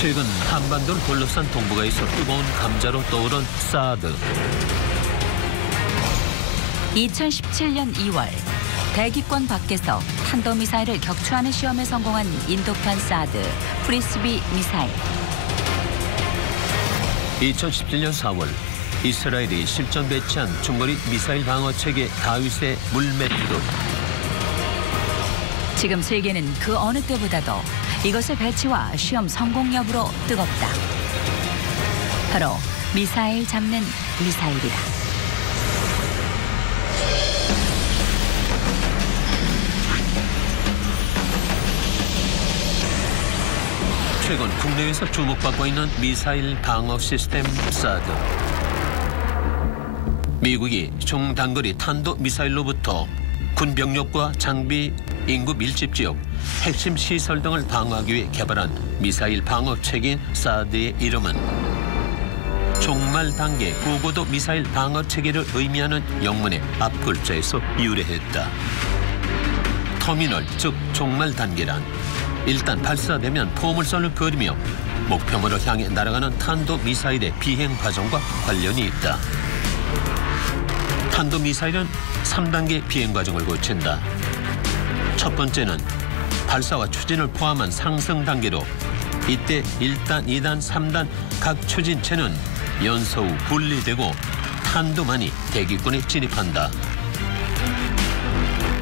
최근 한반도를 둘러싼 동북아에서 뜨거운 감자로 떠오른 사드. 2017년 2월 대기권 밖에서 탄도미사일을 격추하는 시험에 성공한 인도판 사드 프리스비 미사일. 2017년 4월 이스라엘이 실전 배치한 중거리 미사일 방어 체계 다윗의 물맷돌. 지금 세계는 그 어느 때보다도 이것의 배치와 시험 성공 여부로 뜨겁다. 바로 미사일 잡는 미사일이다. 최근 국내에서 주목받고 있는 미사일 방어 시스템 사드. 미국이 중단거리 탄도 미사일로부터 군 병력과 장비, 인구 밀집 지역, 핵심 시설 등을 방어하기 위해 개발한 미사일 방어 체계인 사드의 이름은 종말 단계 고고도 미사일 방어 체계를 의미하는 영문의 앞글자에서 유래했다. 터미널, 즉 종말 단계란 일단 발사되면 포물선을 그리며 목표물을 향해 날아가는 탄도미사일의 비행 과정과 관련이 있다. 탄도미사일은 3단계 비행 과정을 거친다. 첫 번째는 발사와 추진을 포함한 상승 단계로 이때 1단, 2단, 3단 각 추진체는 연소 후 분리되고 탄도만이 대기권에 진입한다.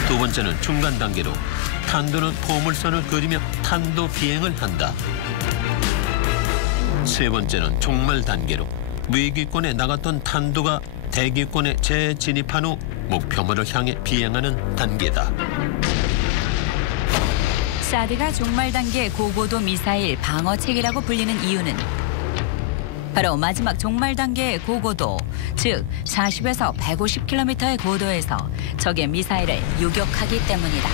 두 번째는 중간 단계로 탄도는 포물선을 그리며 탄도 비행을 한다. 세 번째는 종말 단계로 위기권에 나갔던 탄도가 대기권에 재진입한 후 목표물을 향해 비행하는 단계다. 사드가 종말 단계 고고도 미사일 방어 체계라고 불리는 이유는 바로 마지막 종말 단계의 고고도, 즉 40에서 150km의 고도에서 적의 미사일을 요격하기 때문이다.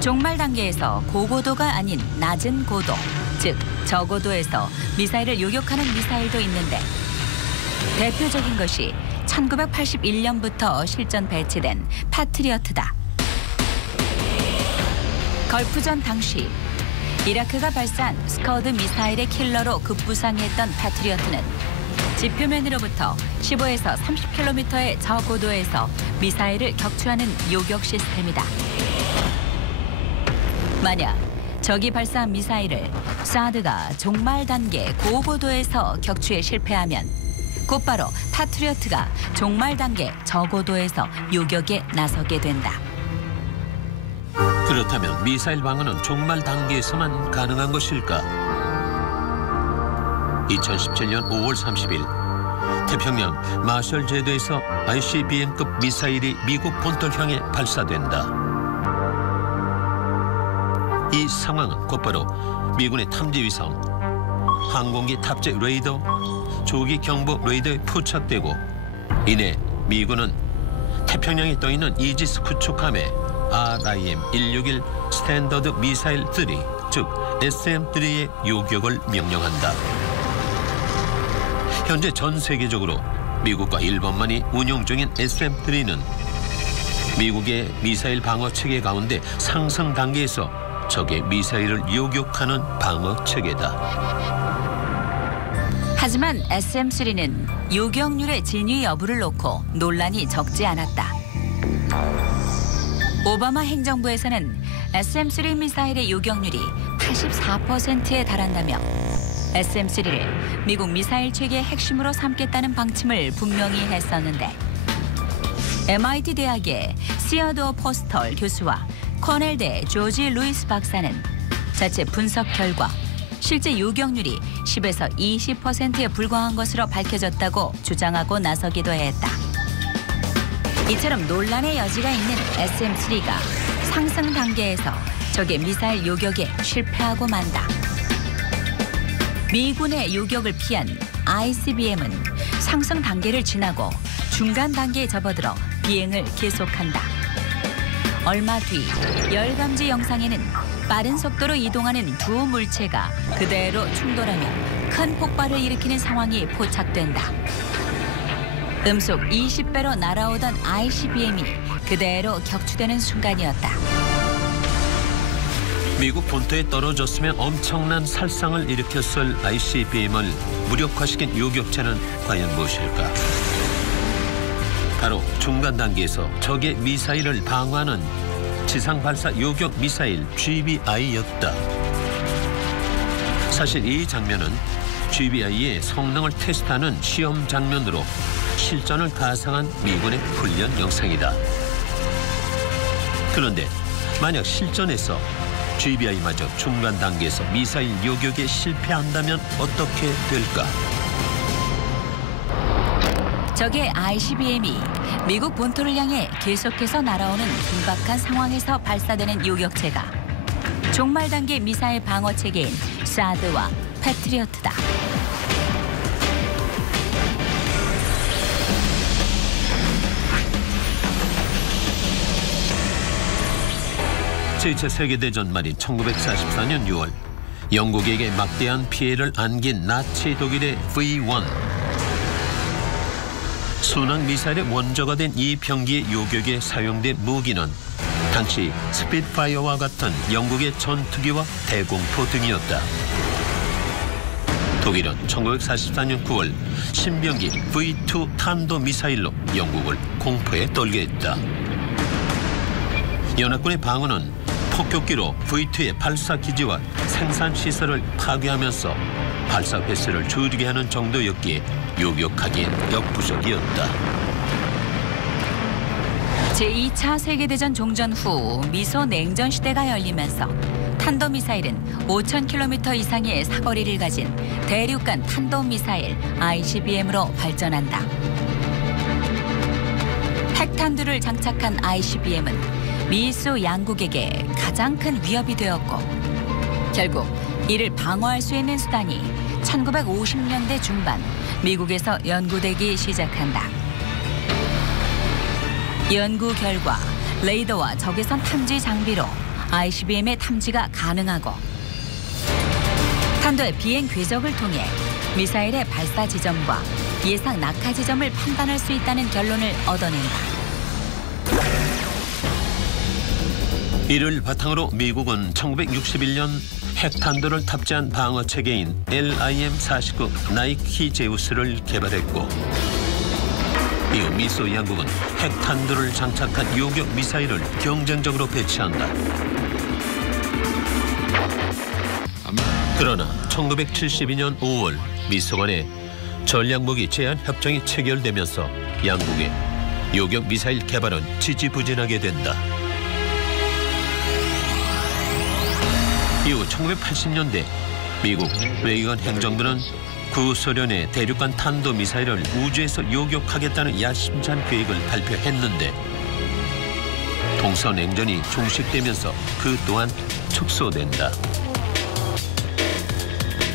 종말 단계에서 고고도가 아닌 낮은 고도, 즉 저고도에서 미사일을 요격하는 미사일도 있는데 대표적인 것이 1981년부터 실전 배치된 파트리어트다. 걸프전 당시 이라크가 발사한 스커드 미사일의 킬러로 급부상했던 파트리어트는 지표면으로부터 15에서 30km의 저고도에서 미사일을 격추하는 요격 시스템이다. 만약 적이 발사한 미사일을 사드가 종말 단계 고고도에서 격추에 실패하면 곧바로 파트리어트가 종말 단계 저고도에서 요격에 나서게 된다. 그렇다면 미사일 방어는 종말 단계에서만 가능한 것일까? 2017년 5월 30일 태평양 마셜 제도에서 ICBM급 미사일이 미국 본토를 향해 발사된다. 이 상황은 곧바로 미군의 탐지위성, 항공기 탑재 레이더, 조기 경보 레이더에 포착되고 이내 미군은 태평양에 떠있는 이지스 구축함에 RIM-161 스탠더드 미사일 3, 즉 SM-3의 요격을 명령한다. 현재 전 세계적으로 미국과 일본만이 운용 중인 SM-3는 미국의 미사일 방어 체계 가운데 상승 단계에서 적의 미사일을 요격하는 방어 체계다. 하지만 SM-3는 요격률의 진위 여부를 놓고 논란이 적지 않았다. 오바마 행정부에서는 SM-3 미사일의 요격률이 84%에 달한다며 SM-3를 미국 미사일 체계의 핵심으로 삼겠다는 방침을 분명히 했었는데 MIT 대학의 시어도어 포스털 교수와 코넬대 조지 루이스 박사는 자체 분석 결과 실제 요격률이 10에서 20%에 불과한 것으로 밝혀졌다고 주장하고 나서기도 했다. 이처럼 논란의 여지가 있는 SM-3가 상승 단계에서 적의 미사일 요격에 실패하고 만다. 미군의 요격을 피한 ICBM은 상승 단계를 지나고 중간 단계에 접어들어 비행을 계속한다. 얼마 뒤 열감지 영상에는 빠른 속도로 이동하는 두 물체가 그대로 충돌하며 큰 폭발을 일으키는 상황이 포착된다. 음속 20배로 날아오던 ICBM이 그대로 격추되는 순간이었다. 미국 본토에 떨어졌으면 엄청난 살상을 일으켰을 ICBM을 무력화시킨 요격체는 과연 무엇일까? 바로 중간 단계에서 적의 미사일을 방어하는 지상 발사 요격 미사일 GBI였다. 사실 이 장면은 GBI의 성능을 테스트하는 시험 장면으로 실전을 가상한 미군의 훈련 영상이다. 그런데 만약 실전에서 GBI마저 중간 단계에서 미사일 요격에 실패한다면 어떻게 될까? 적의 ICBM이 미국 본토를 향해 계속해서 날아오는 긴박한 상황에서 발사되는 요격체가 종말 단계 미사일 방어 체계인 사드와 패트리어트다. 제2차 세계대전 말인 1944년 6월 영국에게 막대한 피해를 안긴 나치 독일의 V1. 순항 미사일의 원조가 된 이 병기의 요격에 사용된 무기는 당시 스피드파이어와 같은 영국의 전투기와 대공포 등이었다. 독일은 1944년 9월 신병기 V2 탄도 미사일로 영국을 공포에 떨게 했다. 연합군의 방어는 폭격기로 V2의 발사 기지와 생산 시설을 파괴하면서 발사 횟수를 줄이게 하는 정도였기에 요격하기엔 역부족이었다. 제2차 세계대전 종전 후 미소 냉전 시대가 열리면서 탄도미사일은 5,000km 이상의 사거리를 가진 대륙간 탄도미사일 ICBM으로 발전한다. 핵탄두를 장착한 ICBM은 미소 양국에게 가장 큰 위협이 되었고 결국 이를 방어할 수 있는 수단이 1950년대 중반 미국에서 연구되기 시작한다. 연구 결과 레이더와 적외선 탐지 장비로 ICBM의 탐지가 가능하고 탄도의 비행 궤적을 통해 미사일의 발사 지점과 예상 낙하 지점을 판단할 수 있다는 결론을 얻어낸다. 이를 바탕으로 미국은 1961년 핵탄두를 탑재한 방어 체계인 LIM-49 나이키 제우스를 개발했고 이후 미소 양국은 핵탄두를 장착한 요격 미사일을 경쟁적으로 배치한다. 그러나 1972년 5월 미소 간의 전략무기 제한 협정이 체결되면서 양국의 요격 미사일 개발은 지지부진하게 된다. 이후 1980년대 미국 레이건 행정부는 구소련의 대륙간 탄도미사일을 우주에서 요격하겠다는 야심찬 계획을 발표했는데 동서냉전이 종식되면서 그 또한 축소된다.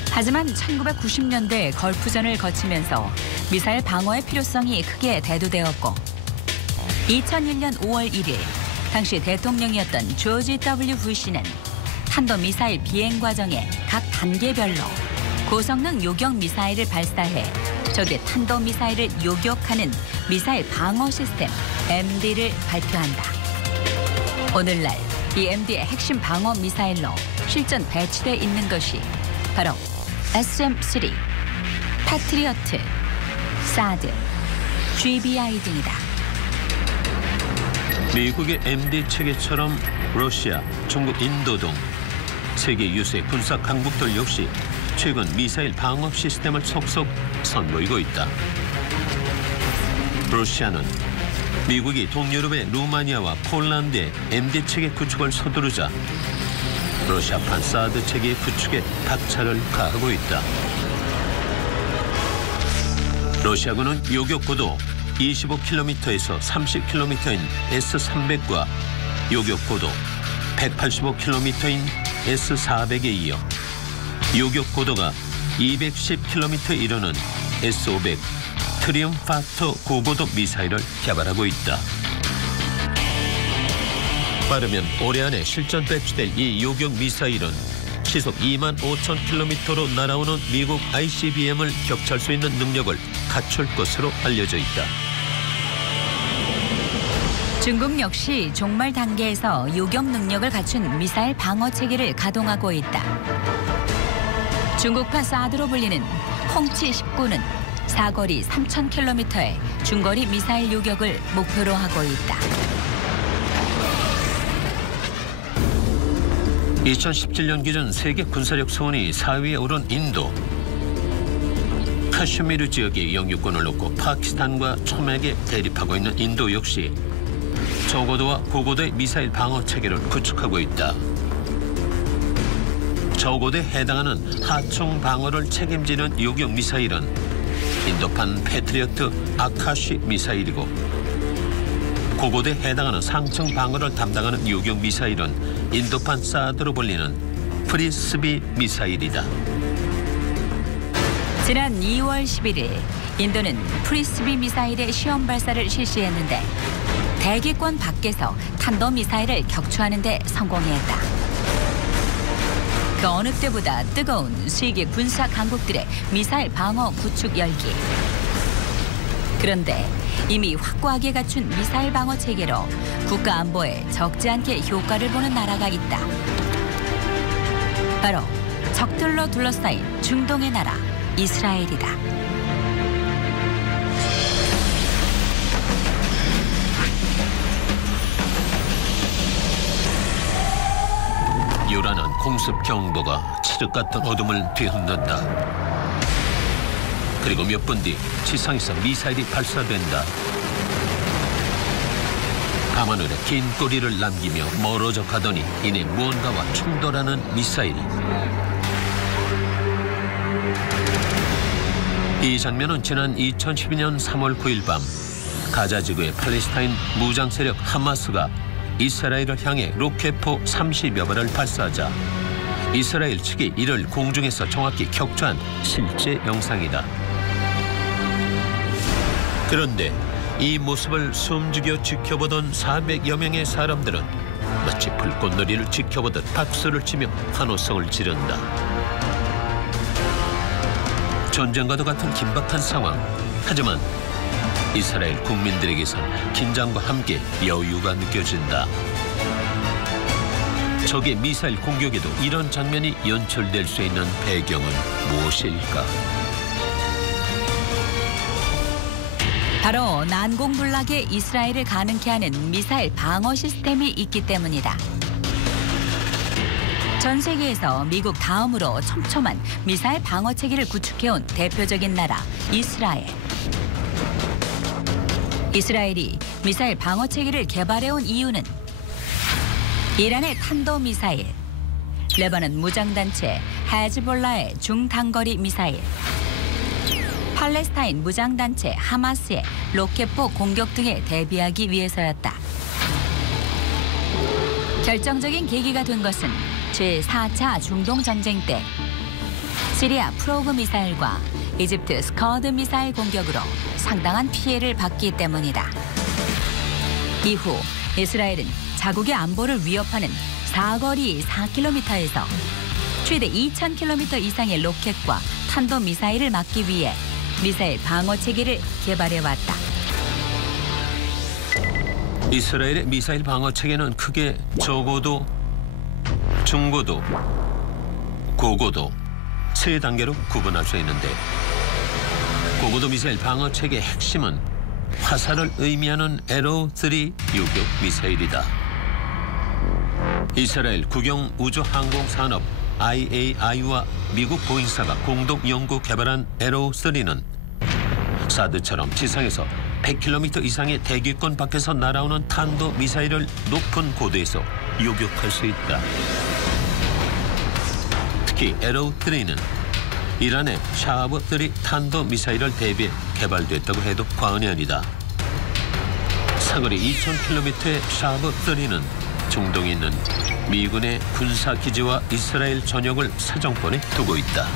하지만 1990년대 걸프전을 거치면서 미사일 방어의 필요성이 크게 대두되었고 2001년 5월 1일 당시 대통령이었던 조지 W. 부시는 탄도미사일 비행 과정에 각 단계별로 고성능 요격 미사일을 발사해 적의 탄도미사일을 요격하는 미사일 방어 시스템 MD를 발표한다. 오늘날 이 MD의 핵심 방어 미사일로 실전 배치돼 있는 것이 바로 SM-3, 패트리어트, 사드, GBI 등이다. 미국의 MD 체계처럼 러시아, 중국, 인도 등 세계 유수의 군사 강국들 역시 최근 미사일 방어 시스템을 속속 선보이고 있다. 러시아는 미국이 동유럽의 루마니아와 폴란드의 MD 체계 구축을 서두르자 러시아판 사드 체계 구축에 박차를 가하고 있다. 러시아군은 요격고도 25km에서 30km인 S-300과 요격고도 185km인 S-400에 이어 요격고도가 210km에 이르는 S-500 트리움파토 고고도 미사일을 개발하고 있다. 빠르면 올해 안에 실전 배치될 이 요격 미사일은 시속 25,000km로 날아오는 미국 ICBM을 격추할 수 있는 능력을 갖출 것으로 알려져 있다. 중국 역시 종말 단계에서 요격 능력을 갖춘 미사일 방어 체계를 가동하고 있다. 중국파 사드로 불리는 홍치 19는 사거리 3,000km의 중거리 미사일 요격을 목표로 하고 있다. 2017년 기준 세계 군사력 수준이 4위에 오른 인도. 카슈미르 지역의 영유권을 놓고 파키스탄과 첨예하게 대립하고 있는 인도 역시 저고도와 고고도의 미사일 방어 체계를 구축하고 있다. 저고도에 해당하는 하청 방어를 책임지는 요격 미사일은 인도판 패트리어트 아카시 미사일이고, 고고도에 해당하는 상층 방어를 담당하는 요격 미사일은 인도판 사드로 불리는 프리스비 미사일이다. 지난 2월 11일 인도는 프리스비 미사일의 시험 발사를 실시했는데 대기권 밖에서 탄도미사일을 격추하는 데 성공했다. 그 어느 때보다 뜨거운 세계 군사 강국들의 미사일 방어 구축 열기. 그런데 이미 확고하게 갖춘 미사일 방어 체계로 국가 안보에 적지 않게 효과를 보는 나라가 있다. 바로 적들로 둘러싸인 중동의 나라 이스라엘이다. 요란한 공습 경보가 칠흑 같은 어둠을 뒤흔든다. 그리고 몇 분 뒤 지상에서 미사일이 발사된다. 밤하늘에 긴 꼬리를 남기며 멀어져 가더니 이내 무언가와 충돌하는 미사일. 이 장면은 지난 2012년 3월 9일 밤 가자 지구의 팔레스타인 무장 세력 하마스가 이스라엘을 향해 로켓포 30여 발을 발사하자 이스라엘 측이 이를 공중에서 정확히 격추한 실제 영상이다. 그런데 이 모습을 숨죽여 지켜보던 400여 명의 사람들은 마치 불꽃놀이를 지켜보듯 박수를 치며 환호성을 지른다. 전쟁과도 같은 긴박한 상황. 하지만 이스라엘 국민들에게선 긴장과 함께 여유가 느껴진다. 적의 미사일 공격에도 이런 장면이 연출될 수 있는 배경은 무엇일까? 바로 난공불락의 이스라엘을 가능케 하는 미사일 방어 시스템이 있기 때문이다. 전 세계에서 미국 다음으로 촘촘한 미사일 방어 체계를 구축해온 대표적인 나라 이스라엘. 이스라엘이 미사일 방어 체계를 개발해온 이유는 이란의 탄도미사일, 레바논 무장단체 헤즈볼라의 중단거리 미사일, 팔레스타인 무장단체 하마스의 로켓포 공격 등에 대비하기 위해서였다. 결정적인 계기가 된 것은 제4차 중동전쟁 때 시리아 프로그 미사일과 이집트 스커드 미사일 공격으로 상당한 피해를 받기 때문이다. 이후 이스라엘은 자국의 안보를 위협하는 사거리 4km에서 최대 2,000km 이상의 로켓과 탄도미사일을 막기 위해 미사일 방어 체계를 개발해왔다. 이스라엘의 미사일 방어 체계는 크게 저고도, 중고도, 고고도 세 단계로 구분할 수 있는데, 고고도 미사일 방어 체계의 핵심은 화살을 의미하는 에로우-3 요격 미사일이다. 이스라엘 국영우주항공산업 IAI와 미국 보잉사가 공동 연구 개발한 에로우-3는 사드처럼 지상에서 100km 이상의 대기권 밖에서 날아오는 탄도 미사일을 높은 고도에서 요격할 수 있다. 특히 에로우-3는 이란의 샤하브-3 탄도 미사일을 대비해 개발됐다고 해도 과언이 아니다. 사거리 2,000km의 샤하브-3는 중동에 있는 미군의 군사기지와 이스라엘 전역을 사정권에 두고 있다.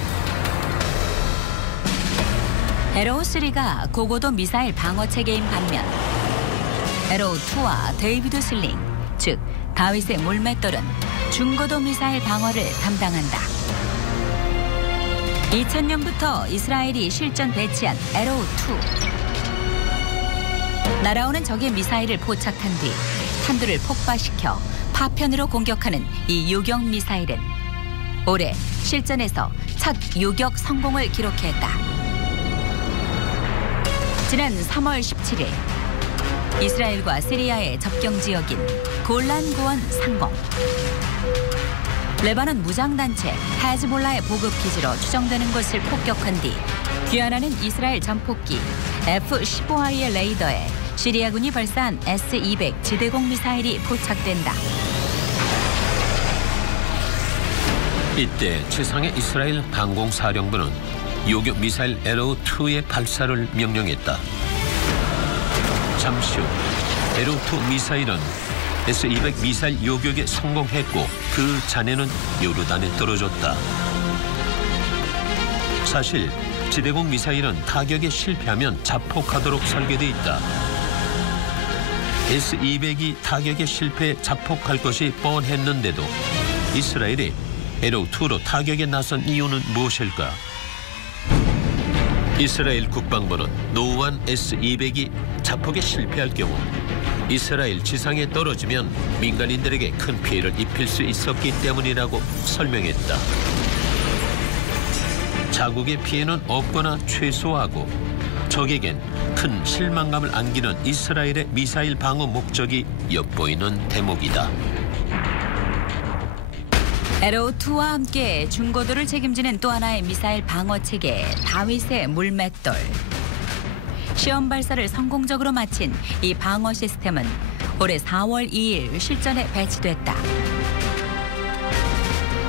에로우-3가 고고도 미사일 방어 체계인 반면 에로우-2와 데이비드 슬링, 즉 다윗의 물맷돌은 중고도 미사일 방어를 담당한다. 2000년부터 이스라엘이 실전 배치한 에로우-2. 날아오는 적의 미사일을 포착한 뒤 탄두를 폭발시켜 파편으로 공격하는 이 요격 미사일은 올해 실전에서 첫 요격 성공을 기록했다. 지난 3월 17일 이스라엘과 시리아의 접경 지역인 골란 고원 상공. 레바논 무장단체 헤즈볼라의 보급기지로 추정되는 곳을 폭격한 뒤 귀환하는 이스라엘 전폭기 F-15I의 레이더에 시리아군이 발사한 S-200 지대공 미사일이 포착된다. 이때 지상의 이스라엘 항공사령부는 요격 미사일 에로우-2의 발사를 명령했다. 잠시 후 에로우-2 미사일은 S-200 미사일 요격에 성공했고 그 잔해는 요르단에 떨어졌다. 사실 지대공 미사일은 타격에 실패하면 자폭하도록 설계돼 있다. S-200이 타격에 실패해 자폭할 것이 뻔했는데도 이스라엘이 에로우-2로 타격에 나선 이유는 무엇일까? 이스라엘 국방부는 노후한 S-200이 자폭에 실패할 경우 이스라엘 지상에 떨어지면 민간인들에게 큰 피해를 입힐 수 있었기 때문이라고 설명했다. 자국의 피해는 없거나 최소화하고 적에겐 큰 실망감을 안기는 이스라엘의 미사일 방어 목적이 엿보이는 대목이다. 에로우-2와 함께 중고도를 책임지는 또 하나의 미사일 방어 체계 다윗의 물맷돌. 시험 발사를 성공적으로 마친 이 방어 시스템은 올해 4월 2일 실전에 배치됐다.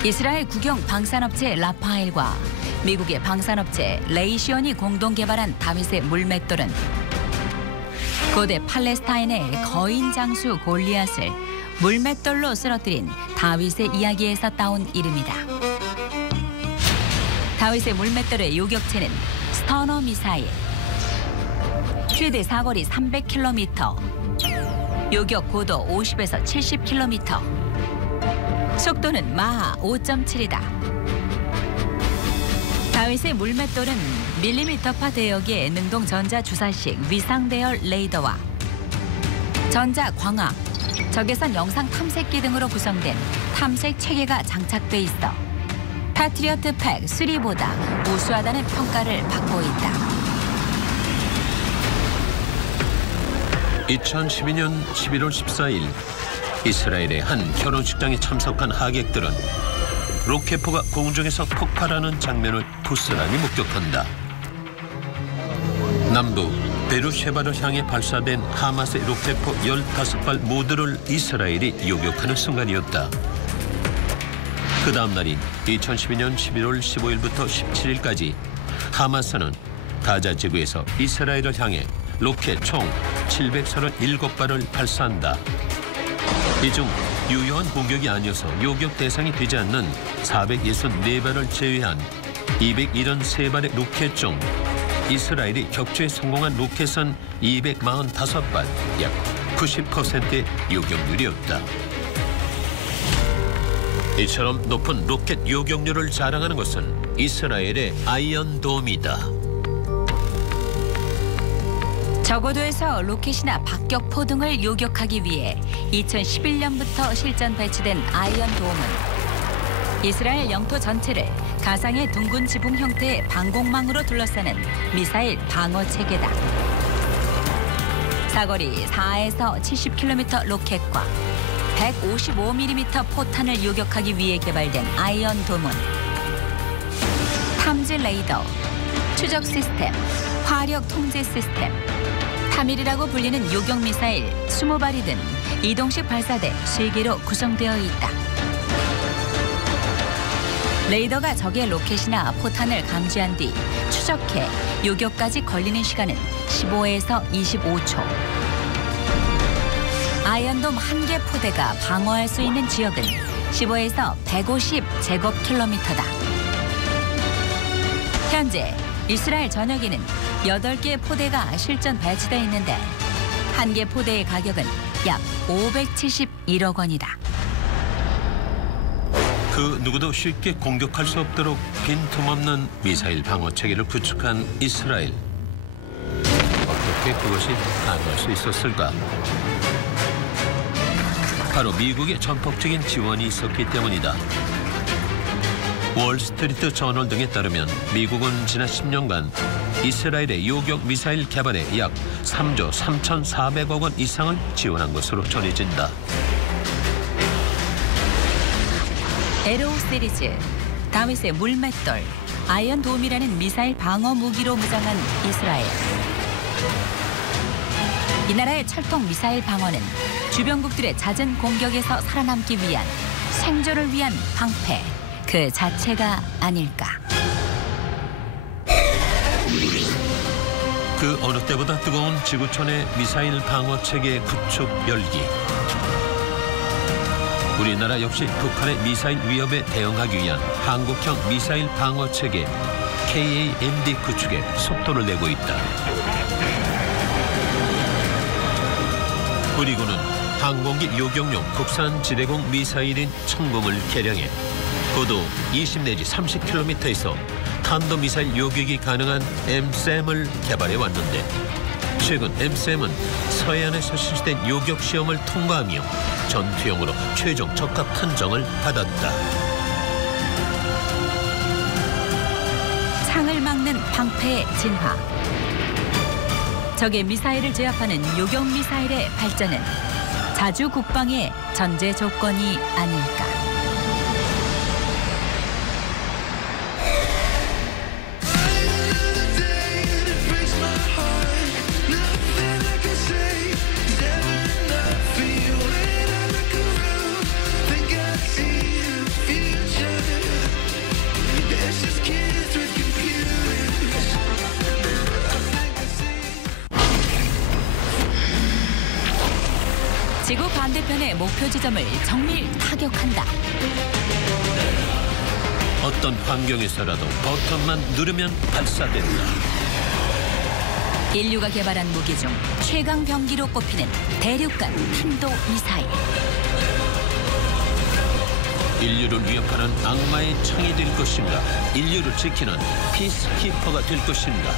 이스라엘 국영 방산업체 라파엘과 미국의 방산업체 레이시온이 공동 개발한 다윗의 물맷돌은 고대 팔레스타인의 거인 장수 골리앗을 물맷돌로 쓰러뜨린 다윗의 이야기에서 따온 이름이다. 다윗의 물맷돌의 요격체는 스터너 미사일. 최대 사거리 300km, 요격 고도 50에서 70km, 속도는 마하 5.7이다. 다윗의 물맷돌은 밀리미터파 대역의 능동 전자 주사식 위상 대열 레이더와 전자 광학, 적외선 영상 탐색기 등으로 구성된 탐색 체계가 장착돼 있어 패트리어트 팩 3보다 우수하다는 평가를 받고 있다. 2012년 11월 14일 이스라엘의 한 결혼식장에 참석한 하객들은 로켓포가 공중에서 폭발하는 장면을 부스란히 목격한다. 남부 베루셰바를 향해 발사된 하마스의 로켓포 15발 모두를 이스라엘이 요격하는 순간이었다. 그 다음 날인 2012년 11월 15일부터 17일까지 하마스는 가자 지구에서 이스라엘을 향해 로켓 총 737발을 발사한다. 이 중 유효한 공격이 아니어서 요격 대상이 되지 않는 464발을 제외한 273발의 로켓 중 이스라엘이 격추에 성공한 로켓은 245발, 약 90%의 요격률이었다. 이처럼 높은 로켓 요격률을 자랑하는 것은 이스라엘의 아이언돔이다. 저고도에서 로켓이나 박격포 등을 요격하기 위해 2011년부터 실전 배치된 아이언돔은 이스라엘 영토 전체를 가상의 둥근 지붕 형태의 방공망으로 둘러싸는 미사일 방어 체계다. 사거리 4에서 70km 로켓과 155mm 포탄을 요격하기 위해 개발된 아이언돔은 탐지 레이더, 추적 시스템, 화력 통제 시스템, 타밀이라고 불리는 요격 미사일 20발이 든 이동식 발사대 3개로 구성되어 있다. 레이더가 적의 로켓이나 포탄을 감지한 뒤 추적해 요격까지 걸리는 시간은 15에서 25초. 아이언돔 1개 포대가 방어할 수 있는 지역은 15에서 150제곱킬로미터다. 현재 이스라엘 전역에는 8개의 포대가 실전 배치되어 있는데 1개 포대의 가격은 약 571억 원이다. 그 누구도 쉽게 공격할 수 없도록 빈틈없는 미사일 방어 체계를 구축한 이스라엘. 어떻게 어떻게 그것이 가능할 수 있었을까? 바로 미국의 전폭적인 지원이 있었기 때문이다. 월스트리트 저널 등에 따르면 미국은 지난 10년간 이스라엘의 요격 미사일 개발에 약 3조 3,400억 원 이상을 지원한 것으로 전해진다. 에로우 시리즈, 다윗의 물맷돌, 아이언돔이라는 미사일 방어 무기로 무장한 이스라엘. 이 나라의 철통 미사일 방어는 주변국들의 잦은 공격에서 살아남기 위한 생존을 위한 방패 그 자체가 아닐까. 그 어느 때보다 뜨거운 지구촌의 미사일 방어 체계 구축 열기. 우리나라 역시 북한의 미사일 위협에 대응하기 위한 한국형 미사일 방어 체계 KAMD 구축에 속도를 내고 있다. 우리 군은 항공기 요격용 국산 지대공 미사일인 천공을 개량해 고도 20 내지 30km에서 탄도미사일 요격이 가능한 MSAM을 개발해 왔는데 최근 MSAM은 서해안에서 실시된 요격 시험을 통과하며 전투용으로 최종 적합 판정을 받았다. 창을 막는 방패의 진화. 적의 미사일을 제압하는 요격 미사일의 발전은 자주 국방의 전제 조건이 아닐까. 지구 반대편의 목표 지점을 정밀 타격한다. 어떤 환경에서라도 버튼만 누르면 발사된다. 인류가 개발한 무기 중 최강 병기로 꼽히는 대륙간 탄도 미사일. 인류를 위협하는 악마의 창이 될 것인가? 인류를 지키는 피스키퍼가 될 것인가?